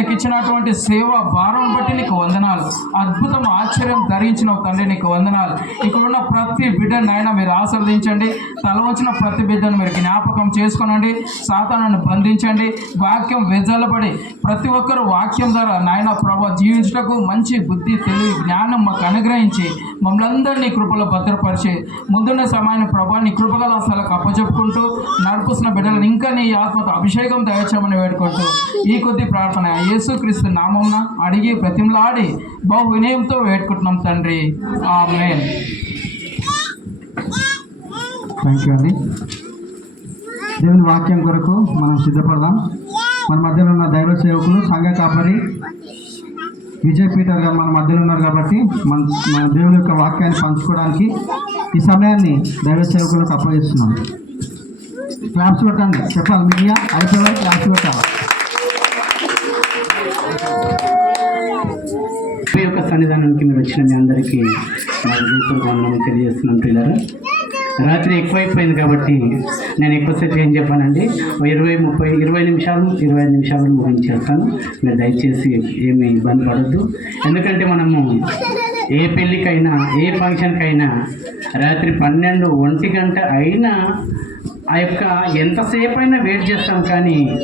నీకు ఇచ్చినటువంటి సేవ భారం బట్టి నీకు వందనాలు. అద్భుతం ఆశ్చర్యం ధరించిన తండ్రి నీకు వందనాలు. ఇక్కడ ఉన్న ప్రతి బిడ్డను నాయన మీరు ఆశీర్వదించండి. తల వచ్చిన ప్రతి బిడ్డను మీరు జ్ఞాపకం చేసుకునండి. సాతానాన్ని బంధించండి. వాక్యం వెజల్లబడి ప్రతి ఒక్కరు వాక్యం ద్వారా నాయన ప్రభ జీవించటకు మంచి బుద్ధి తెలివి జ్ఞానం మాకు అనుగ్రహించి మమ్మల్ని అందరినీ కృపలో భద్రపరిచి ముందున్న సమయాన్ని ప్రభా నీ కృపగల అసలకు అప్పచెప్పుకుంటూ నడుపుస్తున్న బిడ్డలను ఇంకా నీ ఆత్మతో అభిషేకం దయచేయమని వేడుకుంటూ ఈ కొద్ది ప్రార్థన యేసుక్రీస్తు నామం అడిగి ప్రతిమలాడి బహు వినయంతో వేడుకుంటున్నాం తండ్రి. ఆమేన్. థ్యాంక్ యూ అండి దేవుని వాక్యం కొరకు మనం సిద్ధపడదాం. మన మధ్యలో ఉన్న దైవ సేవకులు సంఘ కాపరి విజయ్ పీటర్ గారు మన మధ్యలో ఉన్నారు కాబట్టి మన మన దేవుని యొక్క వాక్యాన్ని పంచుకోవడానికి ఈ సమయాన్ని దైవ సేవకులకు అప్పగిస్తున్నాం. క్లాప్స్ కొట్టండి. చెప్పాలి మీడియా అయిపోయి క్లాప్స్ కొట్టాలి. సన్నిధానానికి మీరు వచ్చిన మీ అందరికీ నా హృదయపూర్వక తెలియజేస్తున్నాను పిల్లలు రాత్రి ఎక్కువైపోయింది కాబట్టి నేను ఎక్కువసేపు ఏం చెప్పానండి ఇరవై ముప్పై ఇరవై నిమిషాలు ఇరవై ఐదు నిమిషాలు ముగించేస్తాను మీరు దయచేసి ఏమి ఇబ్బంది పడద్దు. ఎందుకంటే మనము ఏ పెళ్ళికైనా ఏ ఫంక్షన్కైనా రాత్రి పన్నెండు ఒంటి గంట అయినా ఆ యొక్క ఎంతసేపు అయినా వెయిట్ చేస్తాం కానీ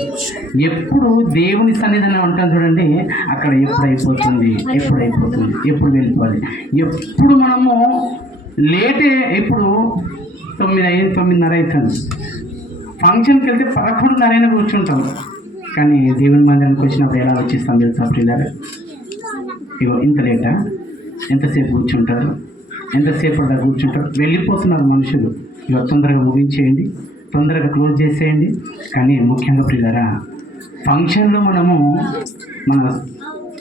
ఎప్పుడు దేవుని సన్నిధానం ఉంటాం చూడండి అక్కడ ఎప్పుడు అయిపోతుంది ఎప్పుడు అయిపోతుంది ఎప్పుడు వెళ్ళిపోవాలి. ఎప్పుడు మనము లేటే ఇప్పుడు తొమ్మిది అయింది తొమ్మిదిన్నర అవుతుంది. ఫంక్షన్కి వెళ్తే పదకొండున్నర అయినా కూర్చుంటాం. కానీ దేవుని మందిరానికి వచ్చినప్పుడు ఎలా వచ్చేస్తాం తెలుసా పిల్లలు ఇగో ఇంత లేటా? ఎంతసేపు కూర్చుంటారు? ఎంతసేపు అలా కూర్చుంటారు? వెళ్ళిపోతున్నారు మనుషులు. తొందరగా ముగించేయండి. తొందరగా క్లోజ్ చేసేయండి. కానీ ముఖ్యంగా ప్రియులరా ఫంక్షన్లో మనము మన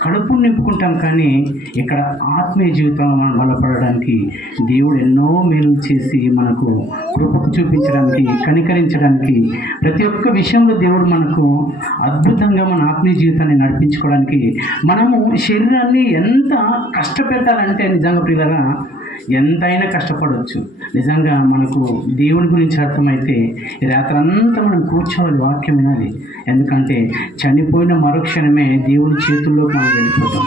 కడుపు నింపుకుంటాం కానీ ఇక్కడ ఆత్మీయ జీవితంలో మనం బలపడడానికి దేవుడు ఎన్నో మేలు చేసి మనకు కృపకు చూపించడానికి కనికరించడానికి ప్రతి ఒక్క విషయంలో దేవుడు మనకు అద్భుతంగా మన ఆత్మీయ జీవితాన్ని నడిపించుకోవడానికి మనము శరీరాన్ని ఎంత కష్టపెట్టాలంటే నిజంగా ప్రియులరా ఎంతైనా కష్టపడవచ్చు నిజంగా మనకు దేవుని గురించి అర్థమైతే రాత్రంతా మనం కూర్చోవాలి వాక్యం వినాలి. ఎందుకంటే చనిపోయిన మరుక్షణమే దేవుని చేతుల్లో మనం వెళ్ళిపోతాం.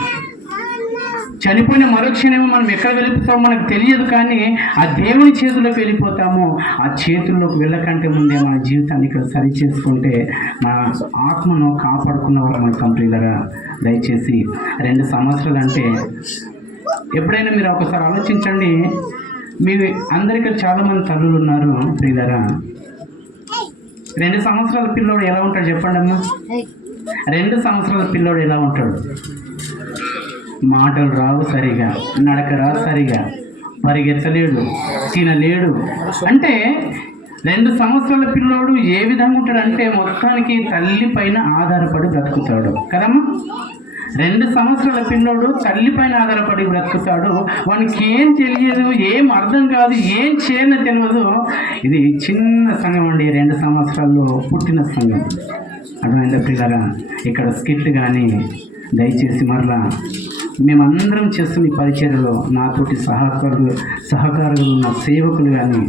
చనిపోయిన మరుక్షణమే మనం ఎక్కడ వెళ్ళిపోతామో మనకు తెలియదు కానీ ఆ దేవుని చేతుల్లోకి వెళ్ళిపోతామో ఆ చేతుల్లోకి వెళ్ళకంటే ముందే మన జీవితాన్ని ఇక్కడ సరి చేసుకుంటే మన ఆత్మను కాపాడుకున్న వారు అవుతాం ప్రియులరా. దయచేసి రెండు సంవత్సరాలు అంటే ఎప్పుడైనా మీరు ఒకసారి ఆలోచించండి. మీ అందరికీ చాలామంది తల్లులు ఉన్నారు ప్రియులరా. రెండు సంవత్సరాల పిల్లోడు ఎలా ఉంటాడు చెప్పండి అమ్మా. రెండు సంవత్సరాల పిల్లోడు ఎలా ఉంటాడు? మాటలు రావు సరిగా నడక రాదు సరిగా పరిగెత్తలేడు తినలేడు. అంటే రెండు సంవత్సరాల పిల్లోడు ఏ విధంగా ఉంటాడంటే మొత్తానికి తల్లి పైన ఆధారపడి బ్రతుకుతాడు. కదమ్మా. రెండు సంవత్సరాల పిల్లోడు తల్లి పైన ఆధారపడి బ్రతుకుతాడు. వానికి ఏం తెలియదు ఏం అర్థం కాదు ఏం చేయని తెలియదు. ఇది చిన్న సంఘం అండి రెండు సంవత్సరాల్లో పుట్టిన సంఘం. అర్థమైందా పిల్లరా ఇక్కడ స్కిట్ కానీ దయచేసి మరలా మేమందరం చేస్తున్న ఈ పరిచర్యలో నాతోటి సహకారులు సహకారులు ఉన్న సేవకులు కానీ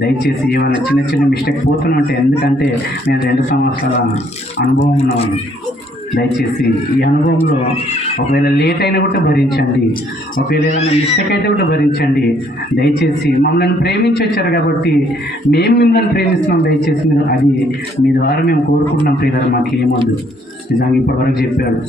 దయచేసి ఏమైనా చిన్న చిన్న మిస్టేక్ పోతున్నట్టే ఎందుకంటే నేను రెండు సంవత్సరాల అనుభవం ఉన్నవాడిని దయచేసి ఈ అనుభవంలో ఒకవేళ లేట్ అయినా కూడా భరించండి. ఒకవేళ ఏదైనా మిస్టేక్ అయితే కూడా భరించండి. దయచేసి మమ్మల్ని ప్రేమించి వచ్చారు కాబట్టి మేము మిమ్మల్ని ప్రేమిస్తున్నాం. దయచేసి మీరు అది మీ ద్వారా మేము కోరుకుంటున్నాం. ప్రియులారు మాకు ఏమొద్దు నిజంగా ఇప్పటివరకు చెప్పాడు.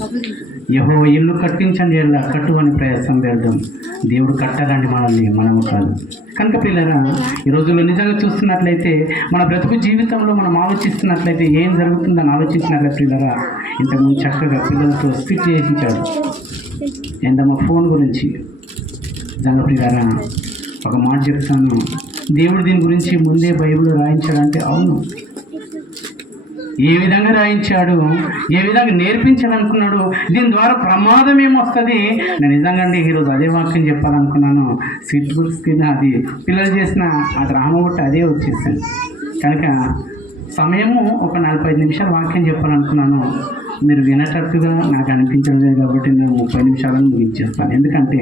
యహో ఇల్లు కట్టించండి ఎలా కట్టు అని ప్రయాసం చేద్దాం. దేవుడు కట్టాలండి మనల్ని మనము కాదు. కనుక పిల్లరా ఈ రోజుల్లో నిజంగా చూస్తున్నట్లయితే మన బ్రతుకు జీవితంలో మనం ఆలోచిస్తున్నట్లయితే ఏం జరుగుతుందని ఆలోచించినట్లయితే పిల్లరా ఇంతకుముందు చక్కగా పిల్లలతో స్పీచ్ చేయించాడు. ఏంటమ్మా ఫోన్ గురించి? నిజంగా పిల్లరా ఒక మాట చెప్తాను. దేవుడు దీని గురించి ముందే బైబిల్ రాయించాడంటే అవును. ఏ విధంగా రాయించాడు? ఏ విధంగా నేర్పించాలనుకున్నాడు? దీని ద్వారా ప్రమాదం ఏమొస్తుంది? నేను నిజంగా అండి ఈరోజు అదే వాక్యం చెప్పాలనుకున్నాను. సిట్ కింద అది. పిల్లలు చేసిన ఆ డ్రామా ఒకటి అదే వచ్చేసింది. కనుక సమయము ఒక నలభై ఐదు నిమిషాలు వాక్యం చెప్పాలనుకున్నాను. మీరు వినేటట్టుగా నాకు అనిపించడం లేదు కాబట్టి నేను ముప్పై నిమిషాలను ముగించేస్తాను ఎందుకంటే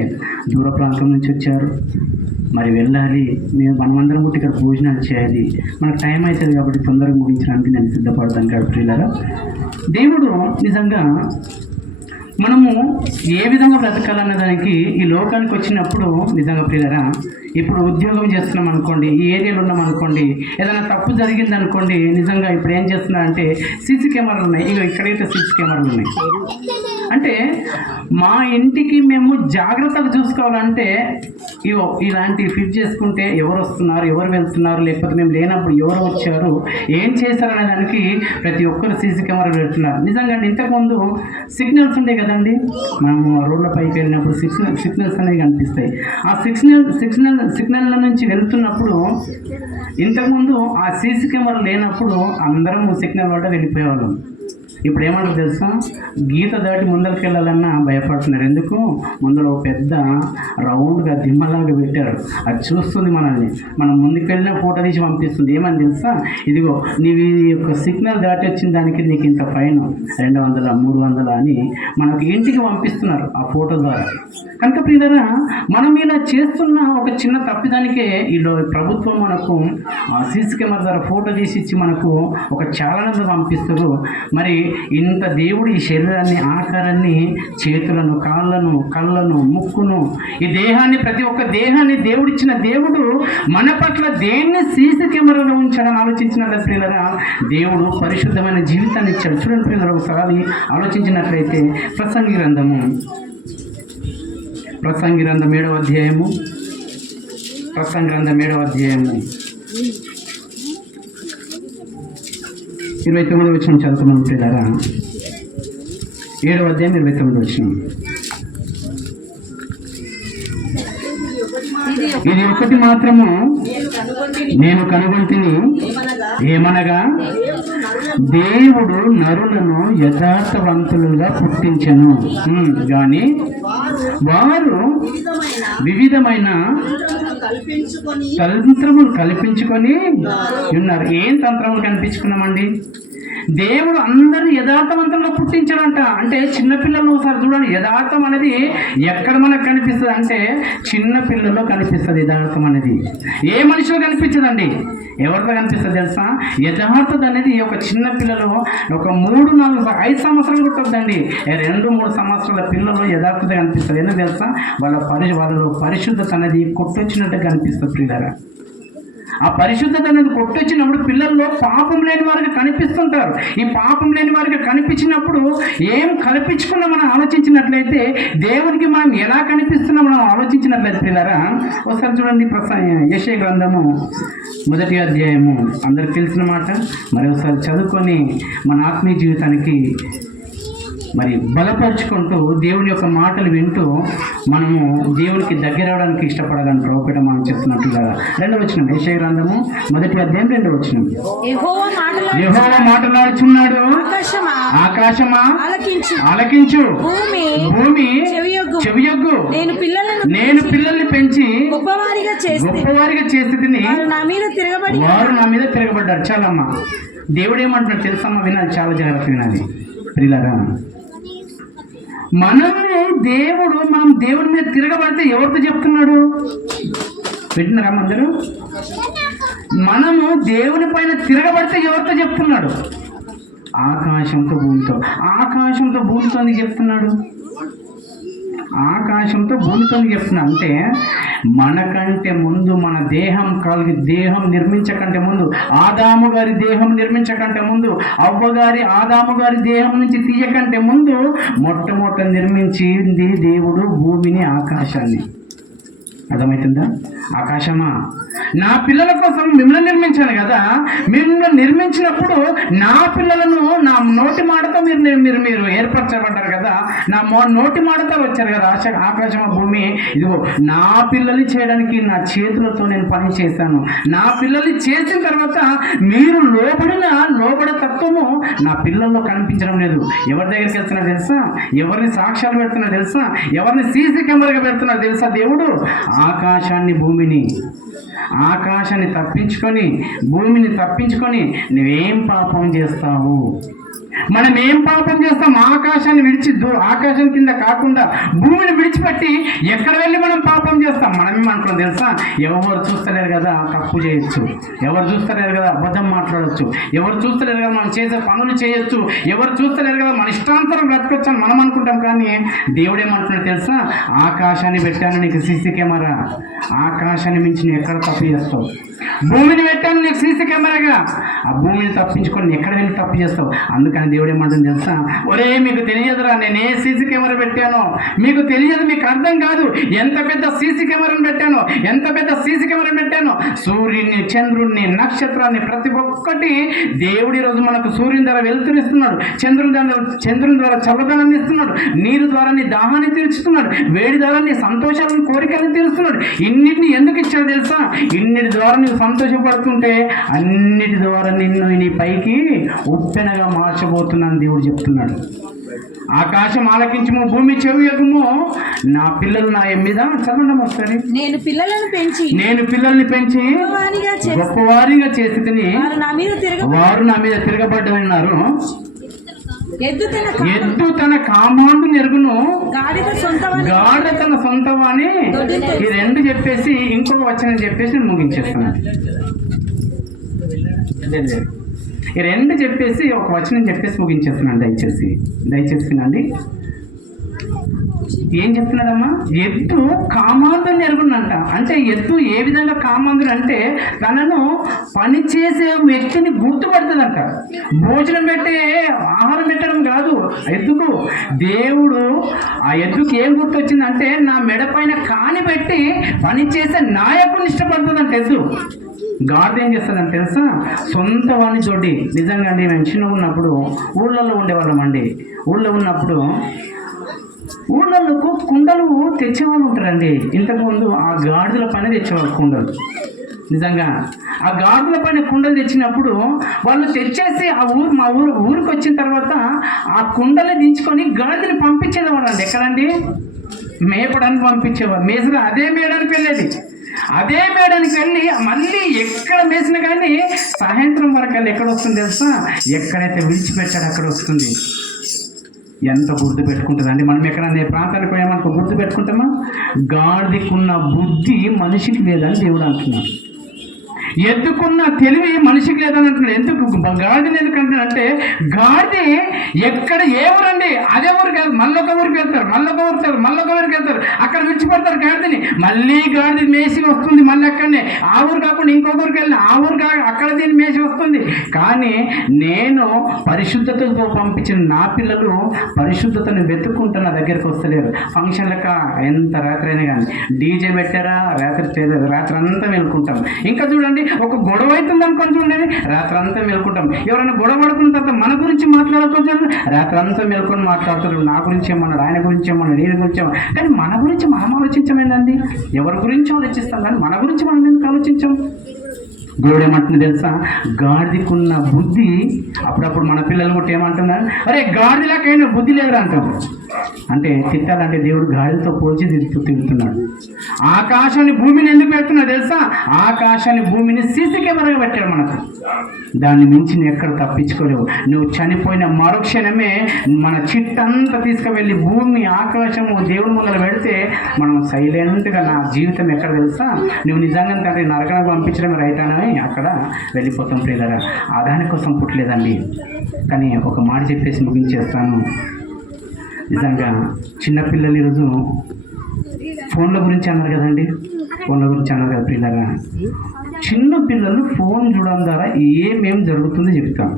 దూర ప్రాంతం నుంచి వచ్చారు. మరి వెళ్ళాలి. మేము మనమందరం కూడా ఇక్కడ భోజనాలు చేయాలి. మనకు టైం అవుతుంది కాబట్టి తొందరగా ముగించడానికి నేను సిద్ధపడతాను కాబట్టి పిల్లలు దేవుడు నిజంగా మనము ఏ విధంగా బ్రతకాలనే దానికి ఈ లోకానికి వచ్చినప్పుడు నిజంగా పిల్లరా ఇప్పుడు ఉద్యోగం చేస్తున్నాం అనుకోండి ఈ ఏరియాలో ఉన్నాం అనుకోండి ఏదైనా తప్పు జరిగింది అనుకోండి నిజంగా ఇప్పుడు ఏం చేస్తున్నా అంటే సీసీ కెమెరాలు ఉన్నాయి. ఇక ఇక్కడైతే సీసీ కెమెరాలు ఉన్నాయి. అంటే మా ఇంటికి మేము జాగ్రత్తగా చూసుకోవాలంటే ఇలాంటి ఇలాంటివి ఫిట్ చేసుకుంటే ఎవరు వస్తున్నారు ఎవరు వెళ్తున్నారు లేకపోతే మేము లేనప్పుడు ఎవరు వచ్చారు ఏం చేశారు అనే దానికి ప్రతి ఒక్కరు సీసీ కెమెరా పెడుతున్నారు. నిజంగా అండి ఇంతకుముందు సిగ్నల్స్ ఉంటాయి కదండి? మనము రోడ్ల పైకి వెళ్ళినప్పుడు సిగ్నల్ సిగ్నల్స్ అనేవి కనిపిస్తాయి. ఆ సిగ్నల్ సిగ్నల్ సిగ్నల్ నుంచి వెళ్తున్నప్పుడు ఇంతకుముందు ఆ సీసీ కెమెరా లేనప్పుడు అందరం సిగ్నల్ వల్ల వెళ్ళిపోయేవాళ్ళం. ఇప్పుడు ఏమంటారు తెలుసా? గీత దాటి ముందరికి వెళ్ళాలన్నా భయపడుతున్నారు. ఎందుకు? ముందర ఒక పెద్ద రౌండ్గా దిమ్మలాగా పెట్టారు. అది చూస్తుంది మనల్ని. మనం ముందుకు వెళ్ళిన ఫోటో తీసి పంపిస్తుంది. ఏమని తెలుసా? ఇదిగో నీవు ఈ యొక్క సిగ్నల్ దాటి వచ్చిన దానికి నీకు ఇంత ఫైన్. రెండు వందల మూడు వందల అని మనకి ఇంటికి పంపిస్తున్నారు ఆ ఫోటో ద్వారా. కనుక ప్రియులరా మనం ఇలా చేస్తున్న ఒక చిన్న తప్పిదానికే ఈలో ప్రభుత్వం మనకు సీసీ కెమెరా ద్వారా ఫోటో తీసి ఇచ్చి మనకు ఒక చాలనంగా పంపిస్తారు. మరి ఇంత దేవుడు ఈ శరీరాన్ని ఆకారాన్ని చేతులను కాళ్ళను కళ్ళను ముక్కును ఈ దేహాన్ని ప్రతి ఒక్క దేహాన్ని దేవుడిచ్చిన దేవుడు మన పట్ల దేన్ని సీసీ కెమెరాలో ఉంచాలని ఆలోచించిన ప్రియులరా? దేవుడు పరిశుద్ధమైన జీవితాన్ని ఇచ్చాడు. చూడండి ప్రియులరా ఒకసారి ఆలోచించినట్లయితే ప్రసంగి గ్రంథము. ప్రసంగి గ్రంథం ఏడవ అధ్యాయము. ప్రసంగి గ్రంథం ఏడవ అధ్యాయము. ఇరవై తొమ్మిది వచ్చిన చదువుకున్నాం పిల్లరా? ఏడవ అధ్యాయం ఇరవై తొమ్మిది వచ్చిన ఇది ఒకటి మాత్రము. నేను కనుగొంటిని ఏమనగా దేవుడు నరులను యథార్థవంతులుగా పుట్టించను. కానీ వారు వివిధమైన తంత్రములు కల్పించుకొని ఉన్నారు. ఏం తంత్రములు కల్పించుకున్నామండి దేవుడు అందరిని యథార్థవంతంగా పుట్టించాడంట. అంటే చిన్నపిల్లలు ఒకసారి చూడండి. యథార్థం అనేది ఎక్కడ మనకు కనిపిస్తుంది? అంటే చిన్నపిల్లల్లో కనిపిస్తుంది యథార్థం అనేది. ఏ మనిషిలో కనిపించదండి? ఎవరితో కనిపిస్తుంది తెలుసా? యథార్థత అనేది ఒక చిన్న పిల్లలు ఒక మూడు నాలుగు ఐదు సంవత్సరాలు కుట్టద్దండి రెండు మూడు సంవత్సరాల పిల్లలు యథార్థత కనిపిస్తుంది. ఎందుకు తెలుసా? వాళ్ళ పరి వాళ్ళలో పరిశుద్ధత అనేది కొట్టొచ్చినట్టు కనిపిస్తుంది పిల్లరా ఆ పరిశుద్ధత అనేది కొట్టొచ్చినప్పుడు పిల్లల్లో పాపం లేని వారికి కనిపిస్తుంటారు. ఈ పాపం లేని వారికి కనిపించినప్పుడు ఏం కల్పించుకున్నా మనం ఆలోచించినట్లయితే దేవునికి మనం ఎలా కనిపిస్తున్నాం మనం ఆలోచించినట్లయితే పిల్లరా? ఒకసారి చూడండి ప్రస యశయ గ్రంథము మొదటి అధ్యాయము. అందరికి తెలిసిన మాట మరి ఒకసారి చదువుకొని మన ఆత్మీయ జీవితానికి మరి బలపరుచుకుంటూ దేవుని యొక్క మాటలు వింటూ మనము దేవునికి దగ్గర అవడానికి ఇష్టపడాలని ప్రభుపేట మనం చెప్తున్నట్టు కదా రెండో వచ్చిన యశయ గ్రంథము మొదటి అధ్యాయం రెండో వచ్చిన యెహోవా మాటలాడు యెహోవా మాట్లాడుచున్నాడు. ఆకాశమా? ఆలకించు. భూమి భూమి చెవియొగ్గు. నేను పిల్లలను నేను పిల్లల్ని పెంచి గొప్పవారిగా చేస్తే గొప్పవారిగా చేసి వారు నా మీద తిరగబడి వారు నా మీద తిరగబడ్డారు. చాలమ్మా. దేవుడు ఏమంటున్నాడు తెలుసమ్మా? వినాలి చాలా జాగ్రత్త వినాలి. ప్రియులారా మనమే దేవుడు మనం దేవుడి మీద తిరగబడితే ఎవరితో చెప్తున్నాడు? వింటున్నారా అందరూ మనము దేవుని పైన తిరగబడితే ఎవరితో చెప్తున్నాడు? ఆకాశంతో భూమితో. ఆకాశంతో భూమితో అని చెప్తున్నాడు? ఆకాశంతో భూమితో చెప్తున్నా అంటే మనకంటే ముందు మన దేహం కలిగి దేహం నిర్మించకంటే ముందు ఆదాము గారి దేహం నిర్మించకంటే ముందు అవ్వగారి ఆదాము గారి దేహం నుంచి తీయకంటే ముందు మొట్టమొదట నిర్మించింది దేవుడు భూమిని ఆకాశాన్ని. అర్థమవుతుందా? ఆకాశమా? నా పిల్లల కోసం మిమ్మల్ని నిర్మించాను కదా. మిమ్మల్ని నిర్మించినప్పుడు నా పిల్లలను నా నోటి మాటతో మీరు మీరు మీరు ఏర్పరచబడ్డారు కదా. నా నోటి మాటతో వచ్చారు కదా ఆశ ఆకాశమ భూమి? ఇదిగో నా పిల్లల్ని చేయడానికి నా చేతులతో నేను పని చేశాను. నా పిల్లల్ని చేసిన తర్వాత మీరు లోబడిన లోబడ తత్వము నా పిల్లల్లో కనిపించడం లేదు. ఎవరి దగ్గరికి వెళ్తున్నా తెలుసా? ఎవరిని సాక్ష్యాలు పెడుతున్నా తెలుసా? ఎవరిని సీసీ కెమెరాగా పెడుతున్నా తెలుసా దేవుడు? ఆకాశాన్ని భూమిని ఆకాశాన్ని తప్పించుకొని భూమిని తప్పించుకొని నువ్వేం పాపం చేస్తావు? మనం ఏం పాపం చేస్తాం? ఆకాశాన్ని విడిచి ఆకాశం కింద కాకుండా భూమిని విడిచిపెట్టి ఎక్కడ వెళ్ళి మనం పాపం చేస్తాం? మనం ఏమంటున్నాం తెలుసా? ఎవరు చూస్తలేరు కదా తప్పు చేయొచ్చు. ఎవరు చూస్తలేరు కదా అబద్ధం మాట్లాడొచ్చు. ఎవరు చూస్తలేరు కదా మనం చేసే పనులు చేయొచ్చు. ఎవరు చూస్తలేరు కదా మన ఇష్టాంతరం బ్రతకొచ్చు అని మనం అనుకుంటాం కానీ దేవుడు ఏమంటున్నాడు తెలుసా? ఆకాశాన్ని పెట్టాను నీకు సీసీ కెమెరా. ఆకాశాన్ని మించి నువ్వు ఎక్కడ తప్పు చేస్తావు? భూమిని పెట్టాను నీకు సీసీ కెమెరాగా. ఆ భూమిని తప్పించుకొని ఎక్కడ వెళ్ళి తప్పు చేస్తావు? అందుకని దేవుడు ఏమంటుంది తెలుసా? ఒరే మీకు తెలియదురా నేను ఏ సీసీ కెమెరా పెట్టాను? మీకు తెలియదు మీకు అర్థం కాదు. ఎంత పెద్ద సీసీ కెమెరాను పెట్టాను? ఎంత పెద్ద సీసీ కెమెరా పెట్టాను? సూర్యుడిని చంద్రుడిని నక్షత్రాన్ని ప్రతి ఒక్కటి దేవుడి రోజు మనకు సూర్యుని ద్వారా వెలుతురిస్తున్నాడు. చంద్రుని ద్వారా చంద్రుని ద్వారా చల్లదనాన్ని ఇస్తున్నాడు నీరు ద్వారా నీ దాహాన్ని తీర్చుతున్నాడు. వేడి ద్వారా నీ సంతోషాలను కోరికలను తీరుస్తున్నాడు. ఇన్నిటిని ఎందుకు ఇచ్చాడు తెలుసా? ఇన్నిటి ద్వారా నువ్వు సంతోషపడుతుంటే అన్నిటి ద్వారా నిన్ను నీ పైకి ఉప్పెనగా మార్చబోతున్నాను దేవుడు చెప్తున్నాడు. ఆకాశం ఆలకించము భూమి చెవి ఎగుము నా పిల్లలు నా మీద చదవండి ఒకసారి. నేను పిల్లలను పెంచి నేను పిల్లల్ని పెంచి గొప్పవారిగా చేసి తిని వారు నా మీద తిరగబడ్డ ఉన్నారు ఎద్దు తన కామాండు నెరుగును గాఢ తన సొంతమని ఈ రెండు చెప్పేసి ఇంకొక వచనం చెప్పేసి నేను ముగించేస్తున్నాను. ఈ రెండు చెప్పేసి ఒక వచనం చెప్పేసి ముగించేస్తున్నాను దయచేసి. దయచేసి వినండి. ఏం చెప్తున్నాడమ్మా? ఎద్దు కామాంధుని నెరుగునంట అంటే ఎద్దు ఏ విధంగా కామాంధుడు అంటే తనను పనిచేసే వ్యక్తిని గుర్తుపడుతుందంట. భోజనం పెట్టే ఆహారం పెట్టడం కాదు. ఎద్దుకు దేవుడు ఆ ఎద్దుకి ఏం గుర్తొచ్చిందంటే నా మెడ పైన కాని పెట్టి పనిచేసే నాయకుని ఇష్టపడుతుందంట ఎద్దు గాడ్ ఏం చేస్తుందని తెలుసా? సొంత వాడిని చోటి నిజంగా అండి మేము చిన్నగా ఉన్నప్పుడు ఊళ్ళల్లో ఉండేవాళ్ళం అండి. ఊళ్ళో ఉన్నప్పుడు ఊళ్ళకు కుండలు తెచ్చేవాళ్ళు ఉంటారండి. ఇంతకుముందు ఆ గాడిదల పైన తెచ్చేవాళ్ళు కుండలు. నిజంగా ఆ గాడిదల పైన కుండలు తెచ్చినప్పుడు వాళ్ళు తెచ్చేసి ఆ ఊరు మా ఊరు ఊరికి వచ్చిన తర్వాత ఆ కుండలు దించుకొని గాడిదని పంపించేవాడు అండి ఎక్కడండి? మేపడానికి పంపించేవారు మేసిన అదే మేయడానికి వెళ్ళేది అదే మేడానికి వెళ్ళి మళ్ళీ ఎక్కడ మేసినా కానీ సాయంత్రం వరకు వెళ్ళి ఎక్కడ వస్తుంది తెలుసా? ఎక్కడైతే విడిచిపెట్టాడు అక్కడ వస్తుంది. ఎంత గుర్తు పెట్టుకుంటుందండి. మనం ఎక్కడన్నా ఏ ప్రాంతానికి పోయామనుకో గుర్తు పెట్టుకుంటామా? గాడిదకున్న బుద్ధి మనిషికి లేదని దేవుడు అంటున్నాడు. ఎద్దుకున్న తెలివి మనిషికి లేదని అంటున్నాడు. ఎందుకు? గాడిదని ఎందుకు అంటే గాడిద ఎక్కడ ఏ ఊరండి? అదే ఊరు కాదు మళ్ళొక ఊరికి వెళ్తారు మళ్ళొక ఊరికి వెళ్తారు మళ్ళొక ఊరికి వెళ్తారు. అక్కడ విడిచిపెడతారు గాడిదని. మళ్ళీ గాడిద మేసి వస్తుంది మళ్ళీ అక్కడనే. ఆ ఊరు కాకుండా ఇంకొక ఊరికి వెళ్ళిన ఆ ఊరు కాక అక్కడ దీన్ని మేసి వస్తుంది. కానీ నేను పరిశుద్ధతతో పంపించిన నా పిల్లలు పరిశుద్ధతను వెతుక్కుంటూ నా దగ్గరికి వస్తలేరు. ఫంక్షన్లక ఎంత రాత్రి అయినా కానీ డీజే పెట్టారా? రాత్రి రాత్రి అంతా వెళ్ళుకుంటాం ఇంకా చూడండి ఒక గొడవ అవుతుంది అనుకొని చూడండి రాత్రంతా అంతా ఎవరైనా గొడవ పడుకున్న తర్వాత మన గురించి మాట్లాడుకోవచ్చు రాత్రి అంతా మేలుకొని మాట్లాడుతున్నారు నా గురించి ఏమన్నాడు? ఆయన గురించి ఏమన్నాడు? నేను గురించి కానీ మన గురించి మనం ఆలోచించమేనండి ఎవరి గురించి ఆలోచిస్తాం? కానీ మన గురించి మనం ఎందుకు ఆలోచించాం? దేవుడు ఏమంటుంది తెలుసా? గాడిదకున్న బుద్ధి అప్పుడప్పుడు మన పిల్లలు కూడా ఏమంటున్నారు? అరే గాడిదలాకైనా బుద్ధి లేదురా అంటాం అంటే తిట్టాలంటే దేవుడు గాలితో పోల్చి తిరుగుతున్నాడు ఆకాశాన్ని భూమిని ఎందుకు పెడుతున్నాడు తెలుసా? ఆకాశాన్ని భూమిని సీసీ కెమెరాగా పెట్టాడు మనకు. దాన్ని మించి ఎక్కడ తప్పించుకోలేవు. నువ్వు చనిపోయిన మరుక్షణమే మన చిట్టంతా తీసుకువెళ్ళి భూమి ఆకాశము దేవుడు ముందర పెడితే మనం సైలెంట్గా నా జీవితం ఎక్కడ తెలుసా? నువ్వు నిజంగా తండ్రి నరకడానికి పంపించడం రైట్ అని అక్కడ వెళ్ళిపోతాం ప్రియులరా. ఆ దానికోసం పుట్టలేదండి. కానీ ఒక మాట చెప్పేసి ముగించేస్తాను. నిజంగా చిన్నపిల్లలు ఈరోజు ఫోన్ల గురించి అన్నారు కదండి. ఫోన్ల గురించి అన్నారు కదా పిల్లగా చిన్న పిల్లలు ఫోన్ చూడడం ద్వారా ఏమేం జరుగుతుందో చెప్తాం.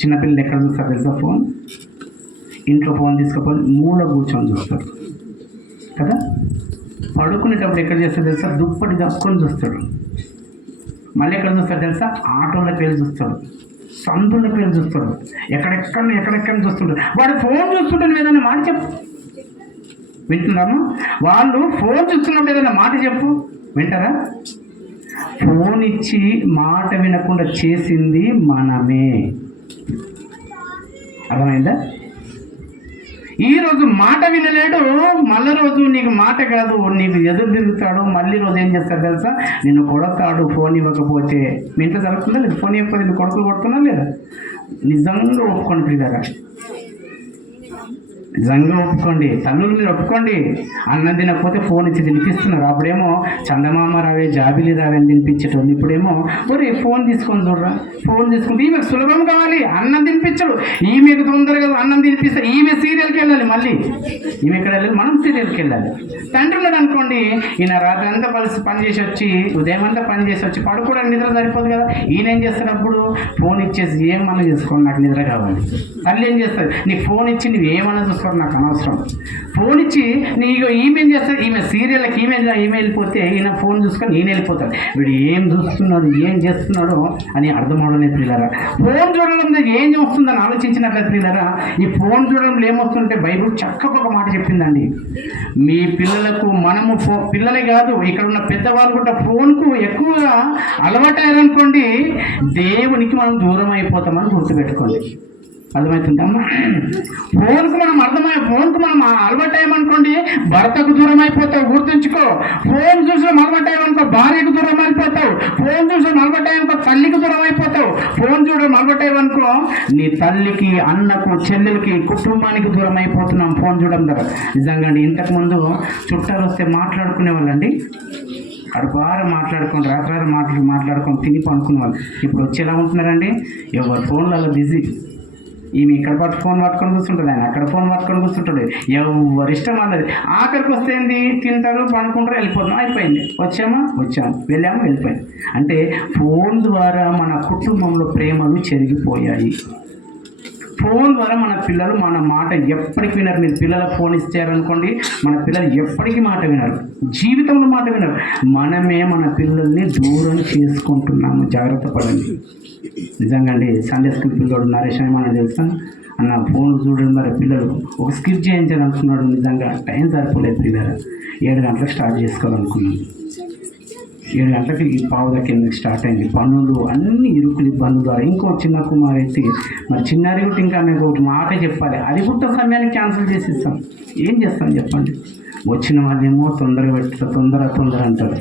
చిన్నపిల్లలు ఎక్కడ చూస్తారు తెలుసా ఫోన్? ఇంట్లో ఫోన్ తీసుకుపోయి మూల కూర్చొని చూస్తారు. కదా? పడుకునేటప్పుడు ఎక్కడ చేస్తారు తెలుసా? దుప్పటి కప్పుకొని చూస్తాడు మళ్ళీ ఎక్కడ చూస్తాడు తెలుసా? ఆటోలకు వెళ్ళి చూస్తాడు సందులకు పేరు చూస్తాడు. ఎక్కడెక్కడ ఎక్కడెక్కడ చూస్తుంటాడు. వాడు ఫోన్ చూస్తుంటాడు ఏదైనా మాట చెప్పు. వింటున్నాము వాళ్ళు ఫోన్ చూస్తున్నప్పుడు ఏదైనా మాట చెప్పు. వింటారా? ఫోన్ ఇచ్చి మాట వినకుండా చేసింది మనమే. అర్థమైందా? ఈ రోజు మాట వినలేడు మళ్ళీ రోజు నీకు మాట కాదు నీకు ఎదురు తిరుగుతాడు మళ్ళీ రోజు ఏం చేస్తాడు తెలుసా? నిన్ను కొడతాడు ఫోన్ ఇవ్వకపోతే. మీ ఇంట్లో జరుగుతుందా లేదు? ఫోన్ ఇవ్వకపోతే నిన్ను కొడుకులు కొడుతున్నా లేదా? నిజంగా ఒప్పుకొని ప్రియులారా. నిజంగా ఒప్పుకోండి. తల్లులు మీరు ఒప్పుకోండి. అన్నం తినకపోతే ఫోన్ ఇచ్చి తినిపిస్తున్నారు. అప్పుడేమో చందమామ రావే జాబిలి రావే అని తినిపించేటోళ్ళు. ఇప్పుడేమో ఒరే ఫోన్ తీసుకొని చూడరా. ఫోన్ తీసుకుంటే ఈమెకు సులభం కావాలి. అన్నం తినిపించడు ఈమెకు తొందరగా అన్నం తినిపిస్తే ఈమె సీరియల్కి వెళ్ళాలి మళ్ళీ. ఈమె ఇక్కడ వెళ్ళాలి? మనం సీరియల్కి వెళ్ళాలి. తండ్రి ఉన్నాడు అనుకోండి ఈయన రాత్రి అంతా కలిసి పని చేసి వచ్చి ఉదయం అంతా పని చేసి వచ్చి పడుకోవడానికి నిద్ర సరిపోదు కదా. ఈయన ఏం చేస్తున్నప్పుడు ఫోన్ ఇచ్చేసి ఏమన్నా చేసుకోండి నాకు నిద్ర కావాలి. తల్లి ఏం చేస్తుంది నీకు ఫోన్ ఇచ్చి నువ్వు ఏమన్నా చూసుకో నాకు అనవసరం. ఫోన్ ఇచ్చి నీకు ఈమెయిల్ చేస్తాడు ఈమె సీరియల్కి ఈమెయిల్ ఈమెయిల్ వెళ్ళిపోతే ఈయన ఫోన్ చూసుకొని ఈయన వెళ్ళిపోతాడు. వీడు ఏం చూస్తున్నాడు ఏం చేస్తున్నాడో అని అర్థం అవడం పిల్లరా ఫోన్ చూడడం ఏం వస్తుందని ఆలోచించినట్లయితే పిల్లరా ఈ ఫోన్ చూడడంలో ఏమొస్తుందంటే బైబుల్ చక్కగా ఒక మాట చెప్పిందండి. మీ పిల్లలకు మనము ఫో పిల్లలే కాదు ఇక్కడ ఉన్న పెద్దవాళ్ళు కూడా ఫోన్కు ఎక్కువగా అలవాటయ్యారనుకోండి దేవునికి మనం దూరం అయిపోతామని గుర్తుపెట్టుకోండి. అర్థమవుతుందమ్మా ఫోన్కు మనం అర్థమై ఫోన్కు మనం అలవాటయ్యామనుకోండి భర్తకు దూరం అయిపోతావు గుర్తుంచుకో. ఫోన్ చూసి అలవాటయ్యామనుకో భార్యకు దూరం అయిపోతావు ఫోన్ చూసి అలవాటయ్యామనుకో తల్లికి దూరం అయిపోతావు ఫోన్ చూడడం అలవాటయ్యామనుకో నీ తల్లికి అన్నకు చెల్లెలకి కుటుంబానికి దూరం అయిపోతున్నాం ఫోన్ చూడడం ద్వారా. నిజంగా అండి ఇంతకుముందు చుట్టాలు వస్తే మాట్లాడుకునే వాళ్ళండి. అడపారు మాట్లాడుకొని రాత్రారు మాటలు మాట్లాడుకొని తిని పనుకునే వాళ్ళు. ఇప్పుడు వచ్చేలా ఉంటున్నారండి. ఎవరు ఫోన్లలో బిజీ. ఈమె ఇక్కడ పట్టు ఫోన్ పట్టుకొని కూర్చుంటుంది ఆయన. అక్కడ ఫోన్ పట్టుకొని కూర్చుంటాడు ఎవరి ఇష్టం వాళ్ళది ఆఖరికి వస్తే ఏంది? తింటారు పండుకుంటారు వెళ్ళిపోతాం. అయిపోయింది. వచ్చామా? వచ్చాము. వెళ్ళాము వెళ్ళిపోయింది అంటే ఫోన్ ద్వారా మన కుటుంబంలో ప్రేమలు చెరిగిపోయాయి. ఫోన్ ద్వారా మన పిల్లలు మన మాట ఎప్పటికి వినరు. మీరు పిల్లలకు ఫోన్ ఇచ్చారనుకోండి మన పిల్లలు ఎప్పటికీ మాట వినరు. జీవితంలో మాట వినరు. మనమే మన పిల్లల్ని దూరం చేసుకుంటున్నాము. జాగ్రత్త పడండి. నిజంగా అండి సండే స్కూల్ పిల్లడు నరేష్ అని మనం తెలుసా. అన్న ఫోన్ చూడండి మరి పిల్లలు. ఒక స్కిప్ చేయించాలి అనుకున్నాడు నిజంగా టైం సరిపోలేదు పిల్లలు. ఏడు గంటలకు స్టార్ట్ చేసుకోవాలనుకున్నాను ఏడు గంటలకి ఈ పావుల స్టార్ట్ అయింది. పనులు అన్ని ఇరుకులు ఇబ్బందులు. ద్వారా ఇంకో చిన్న కుమార్ అయితే మరి చిన్నారి కూడా ఇంకా నాకు ఒకటి మాట చెప్పాలి. అది కూడా సమయానికి క్యాన్సిల్ చేసి ఇస్తాం ఏం చేస్తాం చెప్పండి? వచ్చిన వాళ్ళేమో తొందరగా పెట్ట తొందర తొందర అంటారు.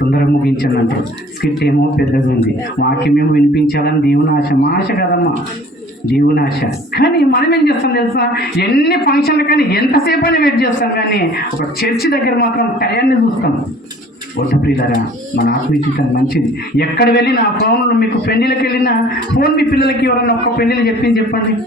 తొందరగా ముగించండి అంటారు. స్కిట్ ఏమో పెద్దగా ఉంది. వాక్యమేమో వినిపించాలని దేవుని ఆశ మా ఆశ కదమ్మా. దేవుని ఆశ. కానీ మనం ఏం చేస్తాం తెలుసా? ఎన్ని ఫంక్షన్లు కానీ ఎంతసేపు అని వెయిట్ చేస్తాం కానీ ఒక చర్చి దగ్గర మాత్రం టయాన్ని చూస్తాం. వద్దు ప్రియులారా మన ఆత్మీయ జీవితం మంచిది. ఎక్కడ వెళ్ళినా ఫోన్లు మీకు పెళ్ళిళ్ళకి వెళ్ళినా ఫోన్ మీ పిల్లలకి ఎవరన్నా ఒక్క పెళ్ళిని చెప్పింది చెప్పండి.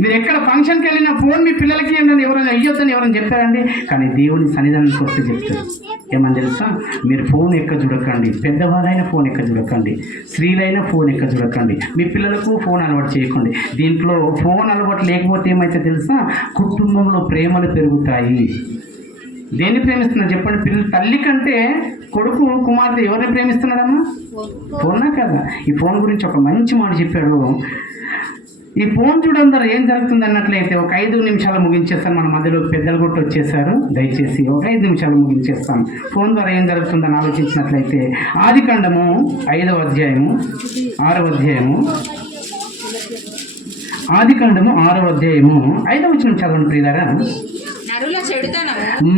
మీరు ఎక్కడ ఫంక్షన్కి వెళ్ళినా ఫోన్ మీ పిల్లలకి ఏంటని ఎవరైనా అయ్యొద్దని ఎవరైనా చెప్పారండి? కానీ దేవుని సన్నిధానానికి వస్తే చెప్తారు. ఏమని తెలుసా? మీరు ఫోన్ ఎక్క చూడకండి. పెద్దవాళ్ళైనా ఫోన్ ఎక్క చూడకండి. స్త్రీలైనా ఫోన్ ఎక్క చూడకండి. మీ పిల్లలకు ఫోన్ అలవాటు చేయకండి. దీంట్లో ఫోన్ అలవాటు లేకపోతే ఏమైతే తెలుసా? కుటుంబంలో ప్రేమలు పెరుగుతాయి. దేన్ని ప్రేమిస్తున్నారు? చెప్పండి. పిల్లలు తల్లి కంటే కొడుకు కుమార్తె ఎవరిని ప్రేమిస్తున్నాడమ్మా ఫోనా కదా? ఈ ఫోన్ గురించి ఒక మంచి మాట చెప్పాడు. ఈ ఫోన్ చూడడం ద్వారా ఏం జరుగుతుంది అన్నట్లయితే ఒక ఐదు నిమిషాలు ముగించేస్తాను. మన మధ్యలో పెద్దలు కొట్టి వచ్చేసారు. దయచేసి ఒక ఐదు నిమిషాలు ముగించేస్తాను. ఫోన్ ద్వారా ఏం జరుగుతుందని ఆలోచించినట్లయితే ఆది కాండము ఐదవ అధ్యాయము ఆరవ అధ్యాయము ఆది కాండము ఆరవ అధ్యాయము ఐదవ వచ్చిన చదవండి ప్రియులారా. నరుల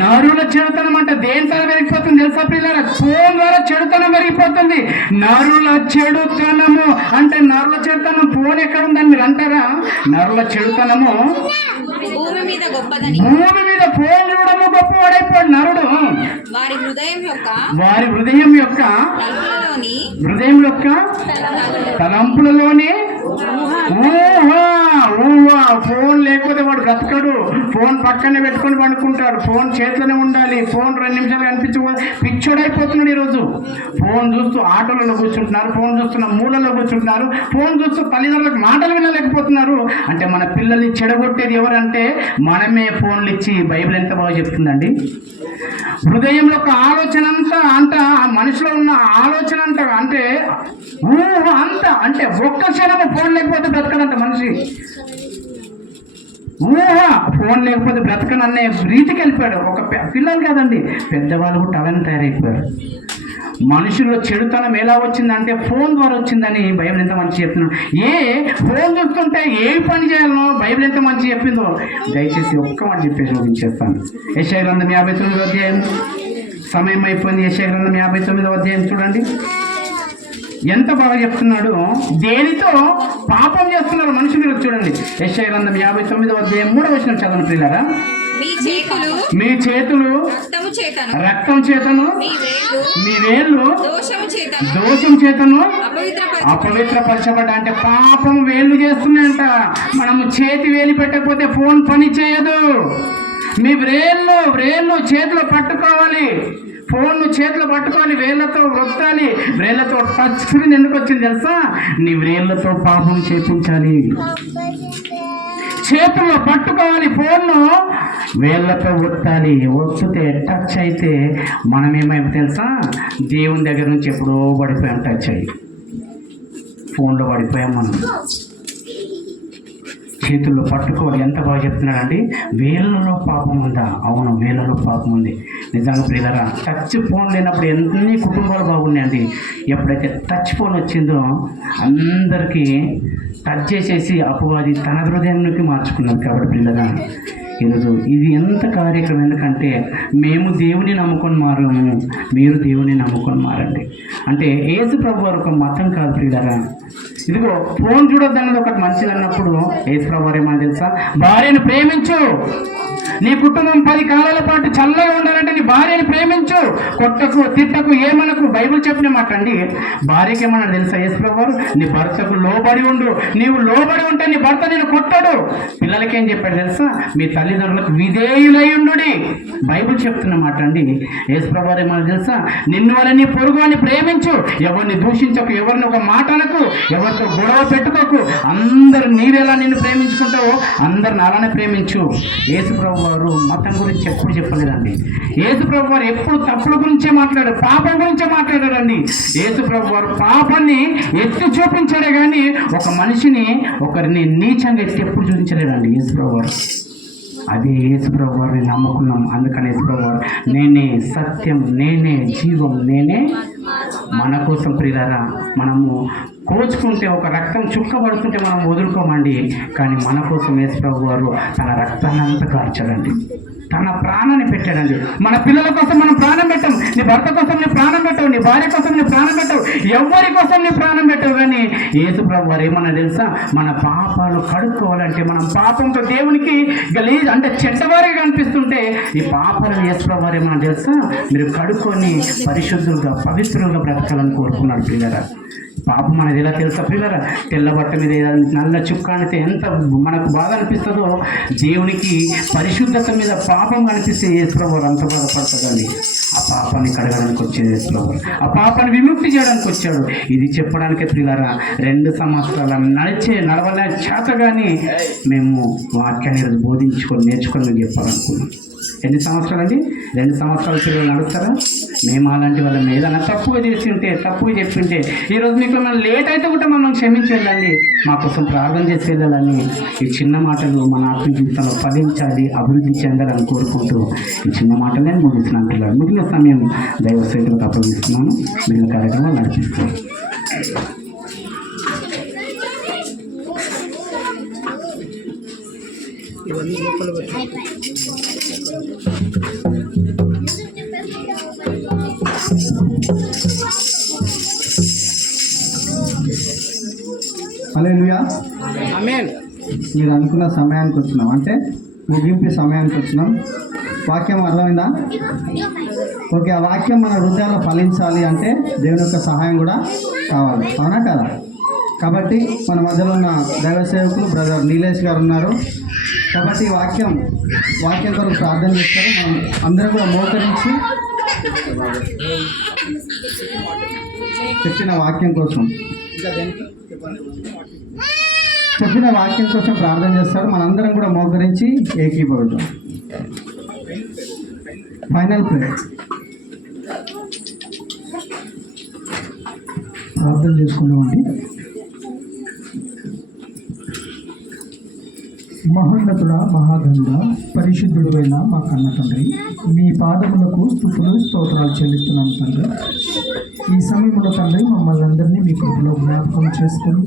నరుల చెడుతనం అంటే దేని ద్వారా పెరిగిపోతుంది తెలుసా పిల్లల ఫోన్ ద్వారా చెడుతనం పెరిగిపోతుంది నరుల చెడుతనము అంటే నరుల చెడుతనం. ఫోన్ ఎక్కడ ఉందని మీరు అంటారా? నరుల చెడుతనము భూమి మీద గొప్పదని. భూమి మీద ఫోన్ చూడము గొప్పవాడైపోయాడు నరుడు. వారి హృదయం యొక్క వారి హృదయం యొక్క తలుపులలోని హృదయం యొక్క తలంపులలోనే ఊహా. ఊవా ఫోన్ లేకపోతే వాడు బ్రతకడు. ఫోన్ పక్కనే పెట్టుకొని పండుకుంటాడు. ఫోన్ చేతిలోనే ఉండాలి. ఫోన్ రెండు నిమిషాలు కనిపించకపోతే పిచ్చోడైపోతున్నాడు ఈరోజు. ఫోన్ చూస్తూ ఆటోలలో కూర్చుంటున్నారు. ఫోన్ చూస్తున్న మూలలో కూర్చుంటున్నారు. ఫోన్ చూస్తూ తల్లిదండ్రులకు మాటలు వినలేకపోతున్నారు. అంటే మన పిల్లల్ని చెడగొట్టేది ఎవరంటే మనమే ఫోన్లు ఇచ్చి బైబిల్ ఎంత బాగా చెప్తుందండి? హృదయంలో ఒక ఆలోచన అంతా అంత ఆ మనిషిలో ఉన్న ఆలోచన అంట అంటే ఊహ అంత అంటే ఒక్క క్షణము ఫోన్ లేకపోతే బ్రతకడంట మనిషి. ఊహ! ఫోన్ లేకపోతే బ్రతకనన్నే రీతికి వెళ్ళిపోయాడు. ఒక పిల్లలు కాదండి. పెద్దవాళ్ళు కూడా అలానే తయారైపోయారు. మనుషుల్లో చెడుతనం ఎలా వచ్చిందంటే ఫోన్ ద్వారా వచ్చిందని బైబిల్ ఎంత మంచి చెప్తున్నాడు. ఏ ఫోన్ చూస్తుంటే ఏ పని చేయాలనో బైబిల్ ఎంత మంచి చెప్పిందో దయచేసి ఒక్క మాట చెప్పేసి ముగించేస్తాను. యశయ గ్రంథం యాభై తొమ్మిదో అధ్యాయం. సమయం అయిపోయింది. యశయ గ్రంథం యాభై తొమ్మిదో అధ్యాయం చూడండి. ఎంత బాగా చెప్తున్నాడు? దేనితో పాపం చేస్తున్నారు మనుషులు చూడండి. యశ్ఐ గ్రంథం యాభై తొమ్మిదవ అధ్యాయం మూడవ వచ్చిన చదవని పిల్లరా మీ చేతులు రక్తం చేతను మీ వేళ్ళు దోషం చేతను అపవిత్ర అపవిత్రపరచబడ్డ అంటే పాపం వేళ్ళు చేస్తున్నాయంట మనము చేతి వేలి పెట్టకపోతే ఫోన్ పని చేయదు. మీ వ్రేళ్ళు వ్రేళ్ళు చేతిలో పట్టుకోవాలి. ఫోన్ను చేతిలో పట్టుకొని వేళ్ళతో వత్తాలి వేళ్ళతో టచ్ స్క్రీన్ ఎందుకు వచ్చింది తెలుసా? నీ వేళ్ళతో పాపం చేపించాలి. చేతుల్లో పట్టుకోవాలి ఫోన్ను వేళ్ళతో ఒత్తాలి ఒత్తితే టచ్ అయితే మనం ఏమైపు తెలుసా? దేవుని దగ్గర నుంచి ఎప్పుడో పడిపోయాం టచ్ అయ్యి. ఫోన్లో పడిపోయాం మనం. చేతుల్లో పట్టుకోవాలి. ఎంత బాగా చెప్తున్నాడండి? వేళ్ళలో పాపం ఉందా? అవును వేళ్ళలో పాపం ఉంది. నిజంగా ప్రియరా టచ్ ఫోన్ లేనప్పుడు ఎన్ని కుటుంబాలు బాగున్నాయండి. ఎప్పుడైతే టచ్ ఫోన్ వచ్చిందో అందరికీ టచ్ చేసేసి అపవాది తన హృదయంలోకి మార్చుకున్నారు కాబట్టి ప్రియరా ఈరోజు ఇది ఎంత కార్యక్రమం? ఎందుకంటే మేము దేవుని నమ్ముకొని మారము మీరు దేవుని నమ్ముకొని మారండి. అంటే ఏసు ప్రభు వారు ఒక మతం కాదు ప్రియులరా. ఇదిగో ఫోన్ చూడొద్దన్నది ఒకటి మంచిది అన్నప్పుడు ఏసు ప్రభు వారు ఏమని తెలుసా? భార్యను ప్రేమించు. నీ కుటుంబం పది కాలాల పాటు చల్లగా ఉండాలంటే నీ భార్యని ప్రేమించు. కొట్టకు తిట్టకు ఏమనకు బైబిల్ చెప్పిన మాట అండి. భార్యకి ఏమన్నా తెలుసా? యేసు వారు నీ భర్తకు లోబడి ఉండు. నీవు లోబడి ఉంటే నీ భర్త నేను కొట్టడు. పిల్లలకేం చెప్పాడు తెలుసా? మీ తల్లిదండ్రులకు విధేయులై ఉండు బైబిల్ చెప్తున్న మాట అండి. యేసు వారు ఏమన్నా తెలుసా? నిన్ను వల్ల నీ పొరుగు అని ప్రేమించు. ఎవరిని దూషించకు ఎవరిని ఒక మాట అనకు ఎవరితో గొడవ పెట్టుకోకు. అందరు నీవెలా నిన్ను ప్రేమించుకుంటావో అందరిని అలానే ప్రేమించు. యేసు ప్రభు వారు మతం గురించి ఎప్పుడు చెప్పలేదండి. ఏసు ప్రభు వారు ఎప్పుడు తప్పుల గురించే మాట్లాడారు పాపం గురించే మాట్లాడారండి. ఏసు ప్రభు వారు పాపాన్ని ఎత్తి చూపించాడే కానీ ఒక మనిషిని ఒకరిని నీచంగా ఎత్తి ఎప్పుడు చూపించలేదండి ఏసు ప్రభు వారు. అది యేసుప్రభు వారిని నమ్ముకున్నాం. అందుకని యేసుప్రభు వారు నేనే సత్యం నేనే జీవం నేనే మన కోసం ప్రియులారా మనము కోచుకుంటే ఒక రక్తం చుక్క పడుతుంటే మనం వదులుకోమండి. కానీ మన కోసం యేసుప్రభు వారు తన రక్తాన్ని అంతా కార్చాడండి తన ప్రాణాన్ని పెట్టాడండి. మన పిల్లల కోసం మనం ప్రాణం పెట్టాం. నీ భర్త కోసం నీ ప్రాణం పెట్టావు. నీ భార్య కోసం నీ ప్రాణం పెట్టావు. ఎవరి కోసం నీ ప్రాణం పెట్టావు కానీ యేసు ప్రభు వారు ఏమన్నా తెలుసా? మన పాపాలు కడుక్కోవాలంటే మనం పాపంతో దేవునికి గలీజ్ అంటే చెడ్డవారిగా కనిపిస్తుంటే ఈ పాపాలను యేసు ప్రభు వారు ఏమన్నా తెలుసా? మీరు కడుక్కొని పరిశుద్ధులుగా పవిత్రులుగా బ్రతకాలని కోరుకున్నాడు పిల్లల పాపం మనది ఎలా తెలుసా పిల్లరా తెల్ల బట్ట మీద నల్ల చుక్క అనితే ఎంత మనకు బాధ అనిపిస్తుందో దేవునికి పరిశుద్ధత మీద పాపం కనిపిస్తే యేసుప్రభు అంత బాధపడుతుందండి ఆ పాపాన్ని కడగడానికి వచ్చేది యేసుప్రభు ఆ పాపాన్ని విముక్తి చేయడానికి వచ్చాడు. ఇది చెప్పడానికి పిల్లరా రెండు సంవత్సరాల నడిచే నడవలే చేత కానీ మేము వాక్యాన్ని బోధించుకొని నేర్చుకొని చెప్పాలనుకున్నాం. ఎన్ని సంవత్సరాలు అండి రెండు సంవత్సరాల పిల్లలు నడుస్తారా? మేము అలాంటి వాళ్ళం. ఏదైనా తప్పుగా చేసి ఉంటే తప్పుగా చెప్పి ఉంటే ఈరోజు మీకు మనం లేట్ అయితే కూడా మనం క్షమించి వెళ్ళండి మా కోసం ప్రార్థన చేసి వెళ్ళాలని ఈ చిన్న మాటలు మన ఆత్మ జీవితంలో ఫలించాలి అభివృద్ధి చెందాలని కోరుకుంటూ ఈ చిన్న మాటలే నేను ముగిస్తున్నాను పిల్లలు మిగిలిన సమయం దైవ సేవలకు అప్పగిస్తున్నాను. మిగిలిన కార్యక్రమం నడిపిస్తున్నాను. హల్లెలూయా మీరు అనుకున్న సమయానికి వచ్చినాం. అంటే ముగింపు సమయానికి వచ్చినాం. వాక్యం అర్థమైందా? ఓకే ఆ వాక్యం మన హృదయాల్లో ఫలించాలి అంటే దేవుని యొక్క సహాయం కూడా కావాలి. అవునా కదా? కాబట్టి మన మధ్యలో ఉన్న దైవ సేవకులు బ్రదర్ నీలేష్ గారు ఉన్నారు. కాబట్టి వాక్యం వాక్యం కొరకు ప్రార్థన చేస్తారు. మనం అందరం కూడా మోకరించి చెప్పిన వాక్యం కోసం. చెప్పిన వాక్యం కోసం ప్రార్థన చేస్తాడు. మనందరం కూడా మోకరించి ఏకీభవిద్దాం ఫైనల్ ప్రేయర్ ప్రార్థన చేసుకున్నామండి మహోన్నతుడ మహాగంధ పరిశుద్ధుడువైన మా కన్న తండ్రి మీ పాదములకు స్థుతులు స్తోత్రాలు చెల్లిస్తున్నాం తండ్రి. ఈ సమయంలో తండ్రి మమ్మల్ని అందరినీ మీ కృపలో జ్ఞాపకం చేసుకుని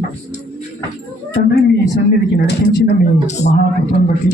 తండ్రి మీ సన్నిధికి నడిపించిన మీ మహాకృపను బట్టి